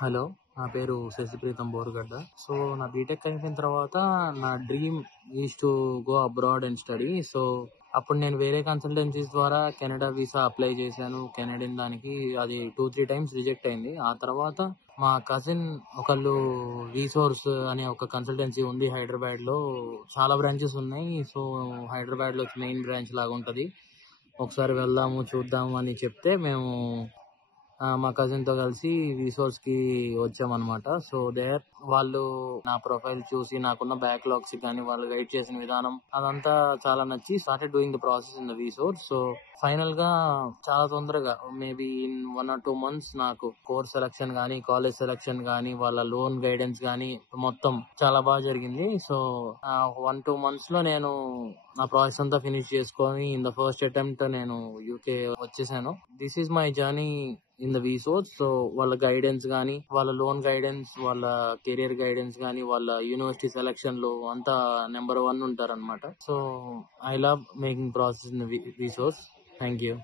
Hello. నా పేరు Sashi Preetham Borugadda. So నా బీటెక్ అయిపోయిన తర్వాత నా dream is to go abroad and study. So అప్పుడు నేను వేరే కన్సల్టెన్సీస్ ద్వారా కెనడా వీసా అప్లై చేశాను. కెనడియన్ దానికి అది 2-3 టైమ్స్ రిజెక్ట్ అయింది. ఆ తర్వాత మా కజిన్ ఒకళ్ళు రీసోర్స్ అనే ఒక కన్సల్టెన్సీ ఉంది హైదరాబాద్ లో. చాలా బ్రాంచెస్ ఉన్నాయి. సో హైదరాబాద్ లో మెయిన్ బ్రాంచ్ లాగా ఉంటది. ఒకసారి వెళ్దాము చూద్దాము అని చెప్తే మేము మా కజిన్ తో కలిసి రిసోర్స్ కి వచ్చామన్నమాట. సో దేర్ వాళ్ళు నా ప్రొఫైల్ చూసి నాకున్న బ్యాక్లాగ్స్ కానీ వాళ్ళు గైడ్ చేసిన విధానం అదంతా చాలా నచ్చి started doing the process in the resource. So final గా చాలా తొందరగా మేబీ ఇన్ 1 or 2 months నాకు కోర్స్ సెలక్షన్ గానీ, కాలేజ్ సెలక్షన్ గానీ, వాళ్ళ లోన్ గైడెన్స్ గానీ మొత్తం చాలా బాగా జరిగింది. సో 1-2 months లో నేను నా ప్రాసెస్ అంతా ఫినిష్ చేసుకొని ఇన్ ద ఫస్ట్ అటెంప్ట్ నేను యూకే వచ్చేసాను. This is my journey in the వీసోర్స్. So వాళ్ళ గైడెన్స్ గానీ, వాళ్ళ లోన్ గైడెన్స్, వాళ్ళ కెరియర్ గైడెన్స్ గానీ, వాళ్ళ యూనివర్సిటీ సెలక్షన్ లో అంతా నెంబర్ 1 ఉంటారన్నమాట. So I love making process in the వీసోర్స్. Thank you.